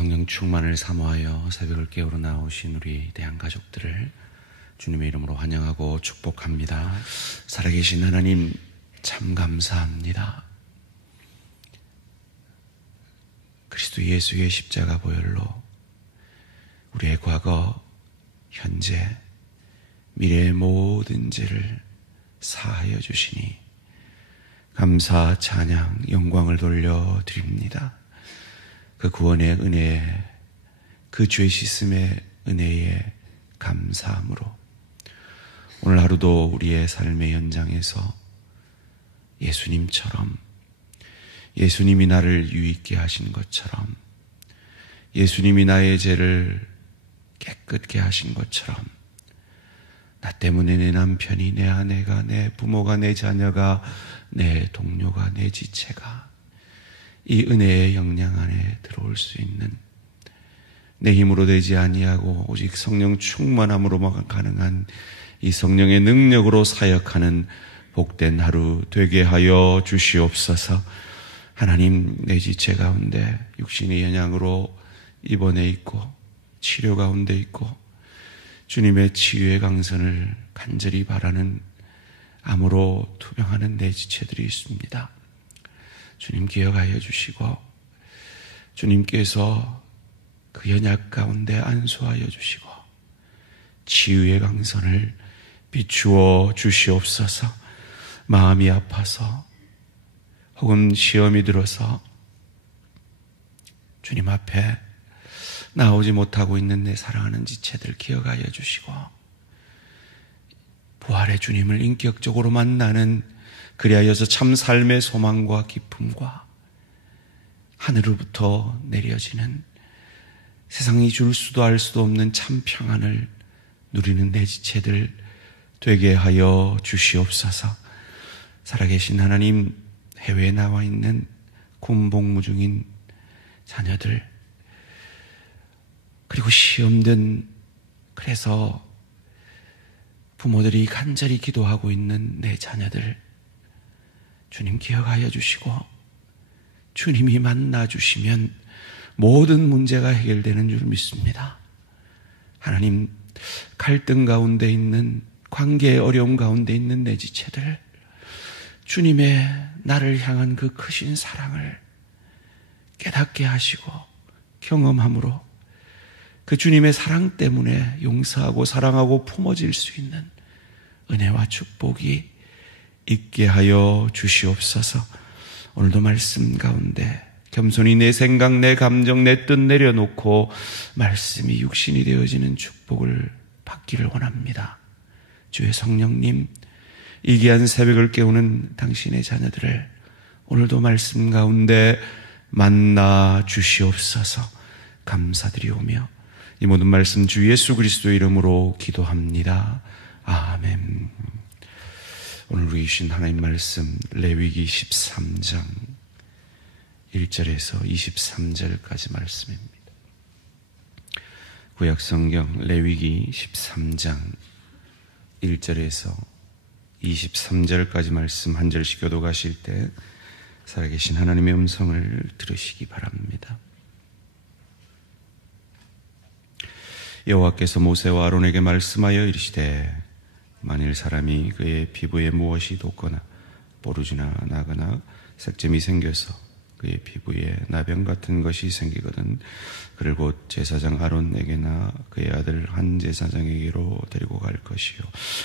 성령 충만을 사모하여 새벽을 깨우러 나오신 우리 대한 가족들을 주님의 이름으로 환영하고 축복합니다. 살아계신 하나님 참 감사합니다. 그리스도 예수의 십자가 보혈로 우리의 과거, 현재, 미래의 모든 죄를 사하여 주시니 감사, 찬양, 영광을 돌려드립니다. 그 구원의 은혜에, 그 죄 씻음의 은혜에 감사함으로 오늘 하루도 우리의 삶의 현장에서 예수님처럼, 예수님이 나를 유익게 하신 것처럼, 예수님이 나의 죄를 깨끗게 하신 것처럼 나 때문에 내 남편이, 내 아내가, 내 부모가, 내 자녀가, 내 동료가, 내 지체가 이 은혜의 영향 안에 들어올 수 있는, 내 힘으로 되지 아니하고 오직 성령 충만함으로만 가능한 이 성령의 능력으로 사역하는 복된 하루 되게 하여 주시옵소서. 하나님, 내 지체 가운데 육신의 연약으로 입원해 있고 치료 가운데 있고 주님의 치유의 강선을 간절히 바라는 암으로 투병하는 내 지체들이 있습니다. 주님 기억하여 주시고 주님께서 그 연약 가운데 안수하여 주시고 치유의 강선을 비추어 주시옵소서. 마음이 아파서 혹은 시험이 들어서 주님 앞에 나오지 못하고 있는 내 사랑하는 지체들 기억하여 주시고 부활의 주님을 인격적으로 만나는, 그리하여서 참 삶의 소망과 기쁨과 하늘로부터 내려지는 세상이 줄 수도 알 수도 없는 참 평안을 누리는 내 지체들 되게 하여 주시옵소서. 살아계신 하나님, 해외에 나와 있는 군복무 중인 자녀들, 그리고 시험든, 그래서 부모들이 간절히 기도하고 있는 내 자녀들 주님 기억하여 주시고 주님이 만나주시면 모든 문제가 해결되는 줄 믿습니다. 하나님, 갈등 가운데 있는, 관계의 어려움 가운데 있는 내 지체들 주님의 나를 향한 그 크신 사랑을 깨닫게 하시고 경험함으로 그 주님의 사랑 때문에 용서하고 사랑하고 품어질 수 있는 은혜와 축복이 있게 하여 주시옵소서. 오늘도 말씀 가운데 겸손히 내 생각, 내 감정, 내 뜻 내려놓고 말씀이 육신이 되어지는 축복을 받기를 원합니다. 주의 성령님, 이 귀한 새벽을 깨우는 당신의 자녀들을 오늘도 말씀 가운데 만나 주시옵소서. 감사드리오며 이 모든 말씀 주 예수 그리스도의 이름으로 기도합니다. 아멘. 오늘 우리 주신 하나님 말씀 레위기 13장 1절에서 23절까지 말씀입니다. 구약성경 레위기 13장 1절에서 23절까지 말씀 한 절씩 교독하실 때 살아계신 하나님의 음성을 들으시기 바랍니다. 여호와께서 모세와 아론에게 말씀하여 이르시되 만일 사람이 그의 피부에 무엇이 돋거나 보르주나 나거나 색점이 생겨서 그의 피부에 나병 같은 것이 생기거든 그를 곧 제사장 아론에게나 그의 아들 한 제사장에게로 데리고 갈 것이요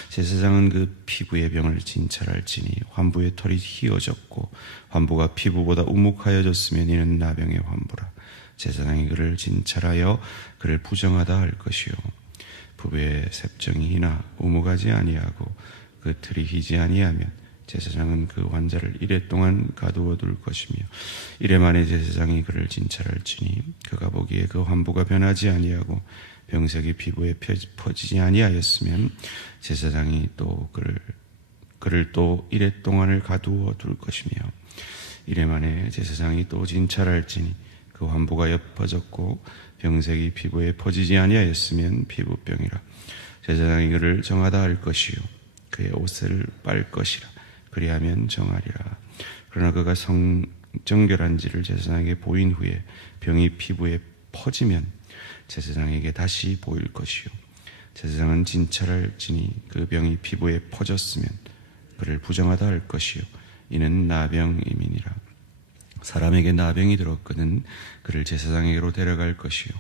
제사장은 그 피부의 병을 진찰할지니 환부의 털이 휘어졌고 환부가 피부보다 우묵하여졌으면 이는 나병의 환부라. 제사장이 그를 진찰하여 그를 부정하다 할 것이요 부부의 sep정이 희나 우묵하지 아니하고 그 털이 희지 아니하면 제사장은 그 환자를 이래 동안 가두어 둘 것이며 이래 만에 제사장이 그를 진찰할지니 그가 보기에 그 환부가 변하지 아니하고 병색이 피부에 퍼지지 아니하였으면 제사장이 또 그를 또 이래 동안을 가두어 둘 것이며 이래 만에 제사장이 또 진찰할지니 그 환부가 옅어졌고 병색이 피부에 퍼지지 아니하였으면 피부병이라. 제사장이 그를 정하다 할 것이요 그의 옷을 빨 것이라. 그리하면 정하리라. 그러나 그가 정결한지를 제사장에게 보인 후에 병이 피부에 퍼지면 제사장에게 다시 보일 것이요 제사장은 진찰할지니 그 병이 피부에 퍼졌으면 그를 부정하다 할 것이요 이는 나병임이니라. 사람에게 나병이 들었거든 그를 제사장에게로 데려갈 것이요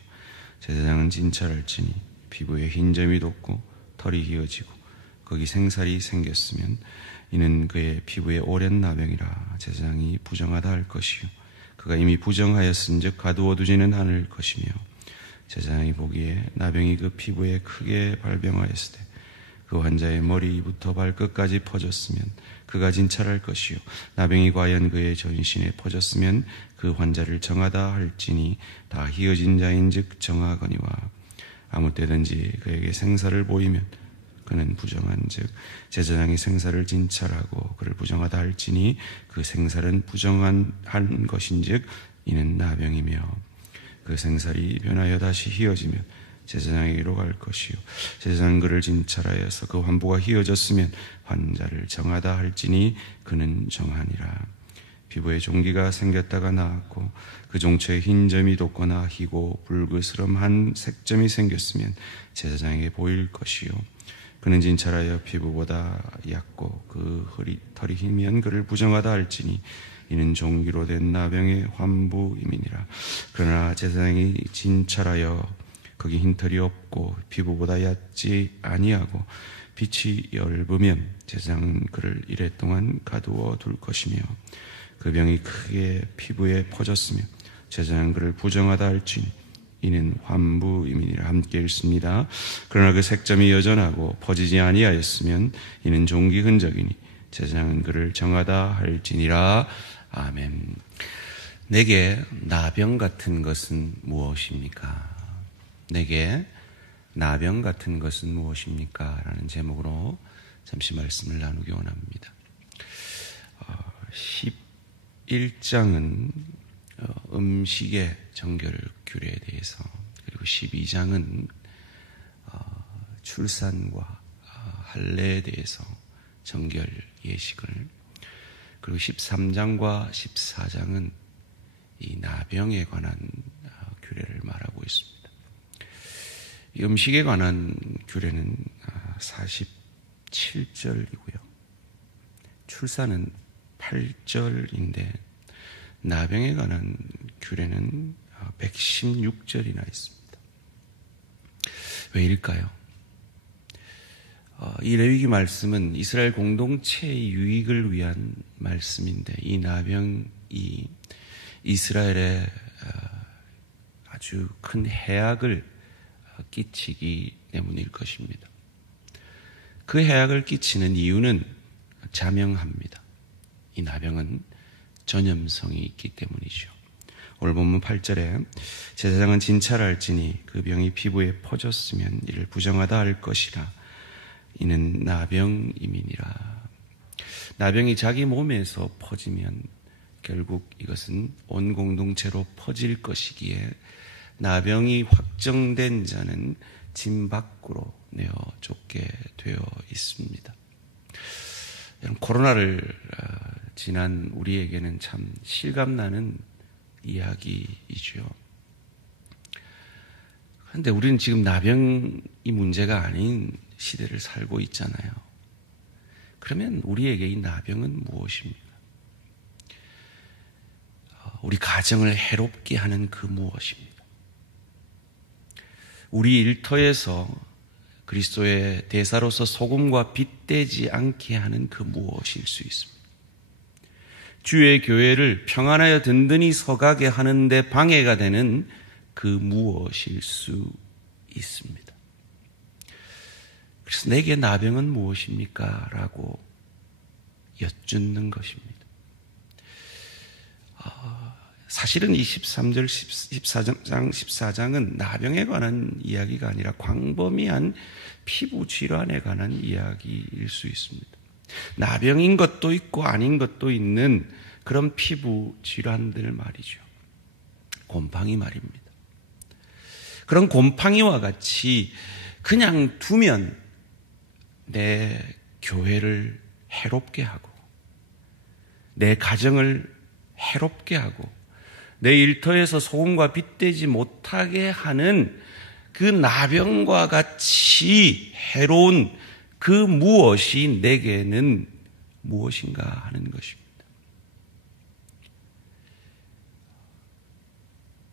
제사장은 진찰할지니 피부에 흰 점이 돋고 털이 휘어지고 거기 생살이 생겼으면 이는 그의 피부에 오랜 나병이라. 제사장이 부정하다 할 것이요 그가 이미 부정하였은즉 가두어 두지는 않을 것이며 제사장이 보기에 나병이 그 피부에 크게 발병하였을 때 그 환자의 머리부터 발끝까지 퍼졌으면 그가 진찰할 것이요 나병이 과연 그의 전신에 퍼졌으면 그 환자를 정하다 할지니 다 휘어진 자인즉 정하거니와 아무 때든지 그에게 생사를 보이면 그는 부정한즉 제사장이 생사를 진찰하고 그를 부정하다 할지니 그 생사는 부정한 것인즉 이는 나병이며 그 생살이 변하여 다시 휘어지면 제사장에게로 갈 것이요 제사장은 그를 진찰하여서 그 환부가 휘어졌으면 환자를 정하다 할지니 그는 정하니라. 피부에 종기가 생겼다가 나았고 그 종처에 흰 점이 돋거나 희고 붉으스름한 색점이 생겼으면 제사장에게 보일 것이요 그는 진찰하여 피부보다 얕고 그 털이 희면 그를 부정하다 할지니 이는 종기로 된 나병의 환부임이니라. 그러나 제사장이 진찰하여 거기 흰털이 없고 피부보다 얕지 아니하고 빛이 엷으면 제사장은 그를 이래 동안 가두어 둘 것이며 그 병이 크게 피부에 퍼졌으며 제사장은 그를 부정하다 할지니 이는 환부임이니라. 함께 읽습니다. 그러나 그 색점이 여전하고 퍼지지 아니하였으면 이는 종기 흔적이니 제사장은 그를 정하다 할지니라. 아멘. 내게 나병 같은 것은 무엇입니까? 내게 나병 같은 것은 무엇입니까? 라는 제목으로 잠시 말씀을 나누기 원합니다. 11장은 음식의 정결 규례에 대해서, 그리고 12장은 출산과 할례에 대해서 정결 예식을, 그리고 13장과 14장은 이 나병에 관한 규례를 말하고 있습니다. 이 음식에 관한 규례는 47절이고요. 출산은 8절인데 나병에 관한 규례는 116절이나 있습니다. 왜일까요? 이 레위기 말씀은 이스라엘 공동체의 유익을 위한 말씀인데 이 나병이 이스라엘에 아주 큰 해악을 끼치기 때문일 것입니다. 그 해악을 끼치는 이유는 자명합니다. 이 나병은 전염성이 있기 때문이죠. 오늘 본문 8절에 제사장은 진찰할지니 그 병이 피부에 퍼졌으면 이를 부정하다 할 것이라. 이는 나병임이니라. 나병이 자기 몸에서 퍼지면 결국 이것은 온 공동체로 퍼질 것이기에 나병이 확정된 자는 진 밖으로 내어 쫓게 되어 있습니다. 코로나를 지난 우리에게는 참 실감나는 이야기이죠. 그런데 우리는 지금 나병이 문제가 아닌 시대를 살고 있잖아요. 그러면 우리에게 이 나병은 무엇입니까? 우리 가정을 해롭게 하는 그 무엇입니까? 우리 일터에서 그리스도의 대사로서 소금과 빛되지 않게 하는 그 무엇일 수 있습니다. 주의 교회를 평안하여 든든히 서가게 하는데 방해가 되는 그 무엇일 수 있습니다. 그래서 내게 나병은 무엇입니까? 라고 여쭙는 것입니다. 사실은 이 13절, 14장은 나병에 관한 이야기가 아니라 광범위한 피부 질환에 관한 이야기일 수 있습니다. 나병인 것도 있고 아닌 것도 있는 그런 피부 질환들 말이죠. 곰팡이 말입니다. 그런 곰팡이와 같이 그냥 두면 내 교회를 해롭게 하고 내 가정을 해롭게 하고 내 일터에서 소금과 빗대지 못하게 하는 그 나병과 같이 해로운 그 무엇이 내게는 무엇인가 하는 것입니다.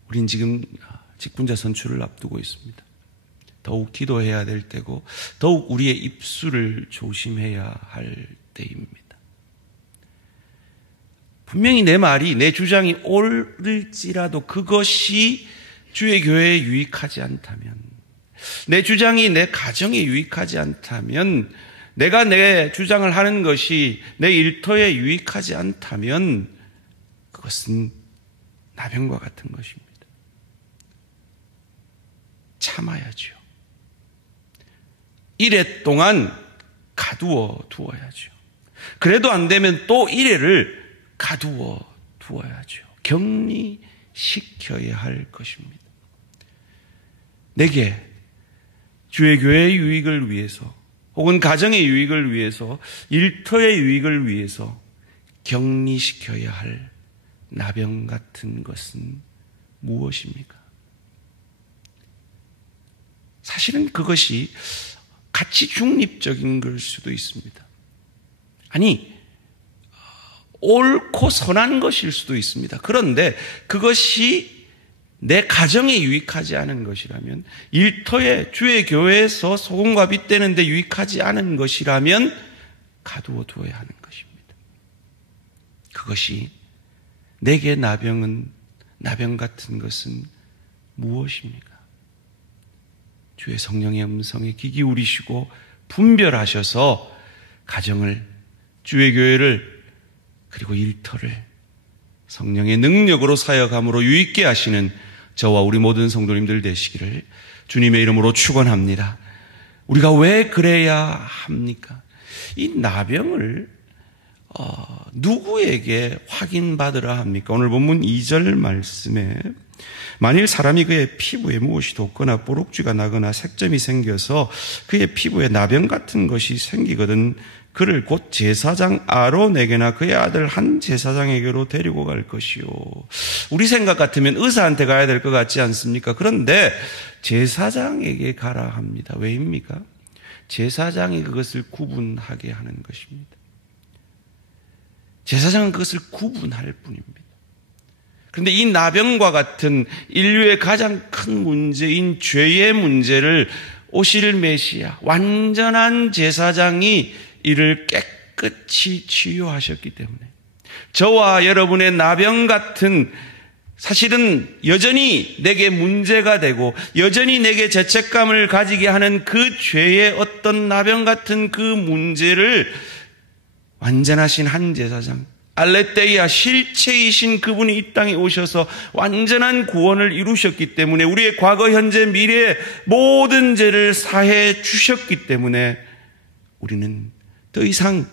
우린 지금 직분자 선출을 앞두고 있습니다. 더욱 기도해야 될 때고 더욱 우리의 입술을 조심해야 할 때입니다. 분명히 내 말이, 내 주장이 옳을지라도 그것이 주의 교회에 유익하지 않다면, 내 주장이 내 가정에 유익하지 않다면, 내가 내 주장을 하는 것이 내 일터에 유익하지 않다면 그것은 나병과 같은 것입니다. 참아야죠. 이래 동안 가두어 두어야죠. 그래도 안 되면 또 이래를 가두어 두어야죠. 격리시켜야 할 것입니다. 내게 주의 교회의 유익을 위해서 혹은 가정의 유익을 위해서 일터의 유익을 위해서 격리시켜야 할 나병 같은 것은 무엇입니까? 사실은 그것이 가치 중립적인 걸 수도 있습니다. 아니, 옳고 선한 것일 수도 있습니다. 그런데 그것이 내 가정에 유익하지 않은 것이라면, 일터에 주의 교회에서 소금과 빗대는 데 유익하지 않은 것이라면 가두어 두어야 하는 것입니다. 그것이 내게 나병 같은 것은 무엇입니까? 주의 성령의 음성에 귀 기울이시고 분별하셔서 가정을, 주의 교회를, 그리고 일터를 성령의 능력으로 사역함으로 유익게 하시는 저와 우리 모든 성도님들 되시기를 주님의 이름으로 축원합니다. 우리가 왜 그래야 합니까? 이 나병을 누구에게 확인받으라 합니까? 오늘 본문 2절 말씀에 만일 사람이 그의 피부에 무엇이 돋거나 뽀록쥐가 나거나 색점이 생겨서 그의 피부에 나병 같은 것이 생기거든 그를 곧 제사장 아론에게나 그의 아들 한 제사장에게로 데리고 갈 것이요. 우리 생각 같으면 의사한테 가야 될 것 같지 않습니까? 그런데 제사장에게 가라 합니다. 왜입니까? 제사장이 그것을 구분하게 하는 것입니다. 제사장은 그것을 구분할 뿐입니다. 그런데 이 나병과 같은 인류의 가장 큰 문제인 죄의 문제를 오실 메시아, 완전한 제사장이 이를 깨끗이 치유하셨기 때문에 저와 여러분의 나병 같은, 사실은 여전히 내게 문제가 되고 여전히 내게 죄책감을 가지게 하는 그 죄의 어떤 나병 같은 그 문제를 완전하신 한 제사장, 알레테이아 실체이신 그분이 이 땅에 오셔서 완전한 구원을 이루셨기 때문에, 우리의 과거, 현재, 미래의 모든 죄를 사해 주셨기 때문에 우리는 더 이상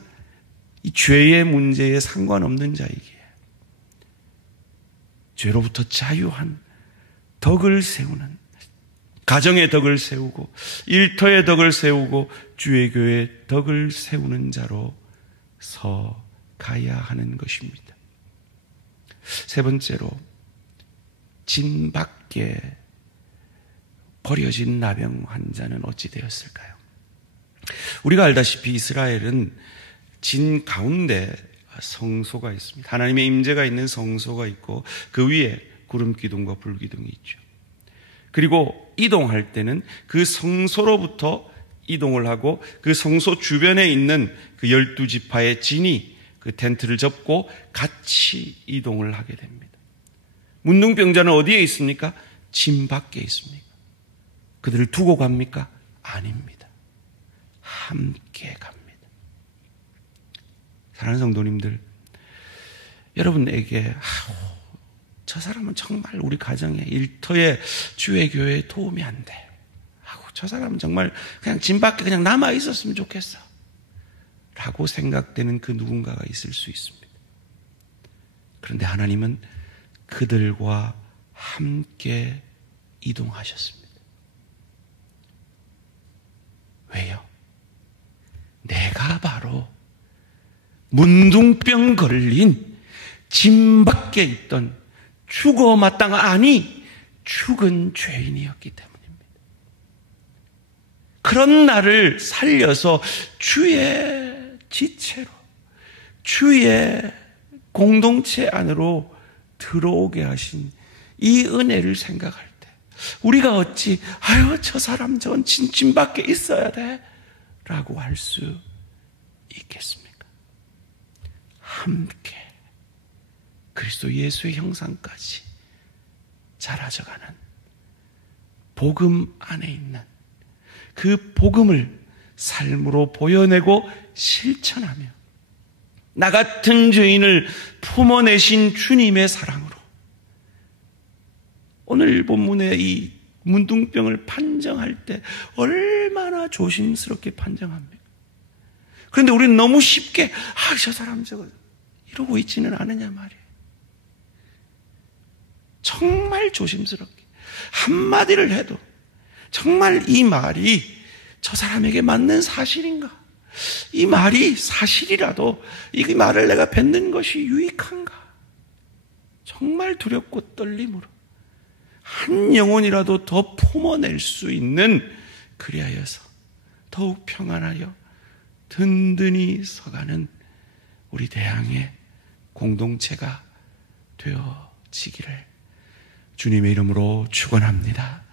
이 죄의 문제에 상관없는 자이기에 죄로부터 자유한 덕을 세우는, 가정의 덕을 세우고 일터의 덕을 세우고 주의 교회의 덕을 세우는 자로 서 가야 하는 것입니다. 세 번째로, 진 밖에 버려진 나병 환자는 어찌 되었을까요? 우리가 알다시피 이스라엘은 진 가운데 성소가 있습니다. 하나님의 임재가 있는 성소가 있고 그 위에 구름 기둥과 불 기둥이 있죠. 그리고 이동할 때는 그 성소로부터 이동을 하고 그 성소 주변에 있는 그 12지파의 진이 그 텐트를 접고 같이 이동을 하게 됩니다. 문둥병자는 어디에 있습니까? 진 밖에 있습니까? 그들을 두고 갑니까? 아닙니다. 함께 갑니다. 사랑하는 성도님들, 여러분에게 저 사람은 정말 우리 가정에, 일터에, 주의 교회에 도움이 안 돼. 저 사람은 정말 그냥 진 밖에 그냥 남아 있었으면 좋겠어. 라고 생각되는 그 누군가가 있을 수 있습니다. 그런데 하나님은 그들과 함께 이동하셨습니다. 왜요? 내가 바로 문둥병 걸린 진 밖에 있던 죽어 마땅하 아니 죽은 죄인이었기 때문입니다. 그런 나를 살려서 주의 지체로 주의 공동체 안으로 들어오게 하신 이 은혜를 생각할 때 우리가 어찌 저 사람 저건 진 밖에 있어야 돼 라고 할 수 있겠습니까? 함께 그리스도 예수의 형상까지 자라져가는 복음 안에 있는 그 복음을 삶으로 보여내고 실천하며 나 같은 죄인을 품어내신 주님의 사랑으로 오늘 본문의 이 문둥병을 판정할 때 얼마나 조심스럽게 판정합니까? 그런데 우리는 너무 쉽게 저 사람 저거 이러고 있지는 않느냐 말이에요. 정말 조심스럽게 한마디를 해도 정말 이 말이 저 사람에게 맞는 사실인가? 이 말이 사실이라도 이 말을 내가 뱉는 것이 유익한가? 정말 두렵고 떨림으로 한 영혼이라도 더 품어낼 수 있는 그리하여서 더욱 평안하여 든든히 서가는 우리 대항의 공동체가 되어지기를 주님의 이름으로 축원합니다.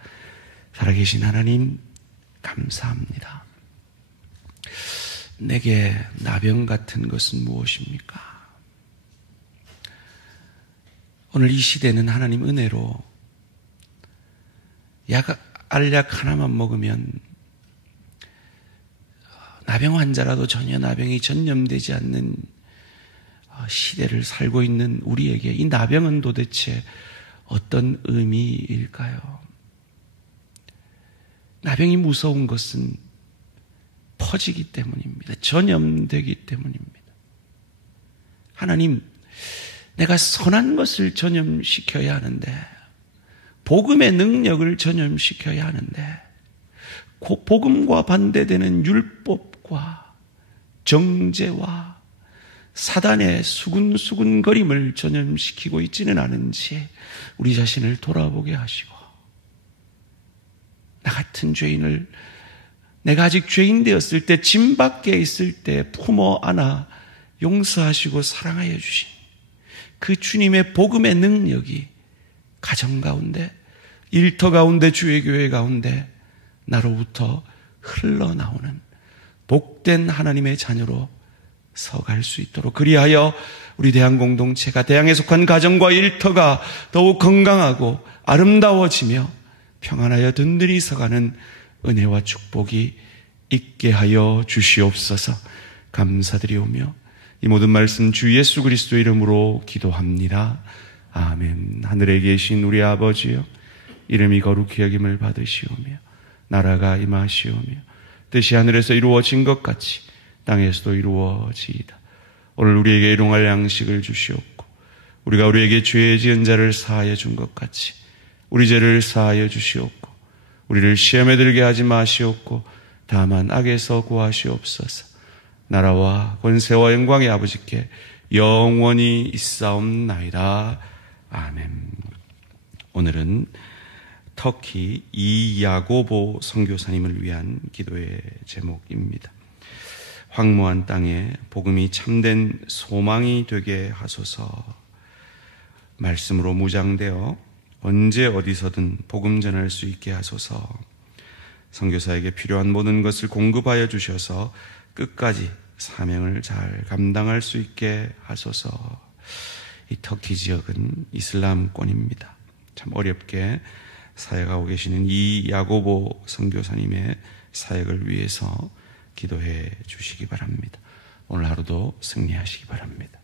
살아계신 하나님 감사합니다. 내게 나병 같은 것은 무엇입니까? 오늘 이 시대는 하나님 은혜로 알약 하나만 먹으면 나병 환자라도 전혀 나병이 전염되지 않는 시대를 살고 있는 우리에게 이 나병은 도대체 어떤 의미일까요? 나병이 무서운 것은 퍼지기 때문입니다. 전염되기 때문입니다. 하나님, 내가 선한 것을 전염시켜야 하는데 복음의 능력을 전염시켜야 하는데 복음과 반대되는 율법과 정죄와 사단의 수군수군거림을 전염시키고 있지는 않은지 우리 자신을 돌아보게 하시고 나 같은 죄인을 내가 아직 죄인 되었을 때 짐 밖에 있을 때 품어 안아 용서하시고 사랑하여 주신 그 주님의 복음의 능력이 가정 가운데 일터 가운데 주의 교회 가운데 나로부터 흘러나오는 복된 하나님의 자녀로 서갈 수 있도록 그리하여 우리 대한공동체가 대항에 속한 가정과 일터가 더욱 건강하고 아름다워지며 평안하여 든든히 서가는 은혜와 축복이 있게 하여 주시옵소서. 감사드리오며 이 모든 말씀 주 예수 그리스도의 이름으로 기도합니다. 아멘. 하늘에 계신 우리 아버지여 이름이 거룩히 여김을 받으시오며 나라가 임하시오며 뜻이 하늘에서 이루어진 것 같이 땅에서도 이루어지이다. 오늘 우리에게 일용할 양식을 주시옵고 우리가 우리에게 죄 지은 자를 사하여 준 것 같이 우리 죄를 사하여 주시옵고 우리를 시험에 들게 하지 마시옵고 다만 악에서 구하시옵소서. 나라와 권세와 영광의 아버지께 영원히 있사옵나이다. 아멘. 오늘은 터키 이야고보 선교사님을 위한 기도의 제목입니다. 황무한 땅에 복음이 참된 소망이 되게 하소서. 말씀으로 무장되어 언제 어디서든 복음 전할 수 있게 하소서. 선교사에게 필요한 모든 것을 공급하여 주셔서 끝까지 사명을 잘 감당할 수 있게 하소서. 이 터키 지역은 이슬람권입니다. 참 어렵게 사역하고 계시는 이 야고보 선교사님의 사역을 위해서 기도해 주시기 바랍니다. 오늘 하루도 승리하시기 바랍니다.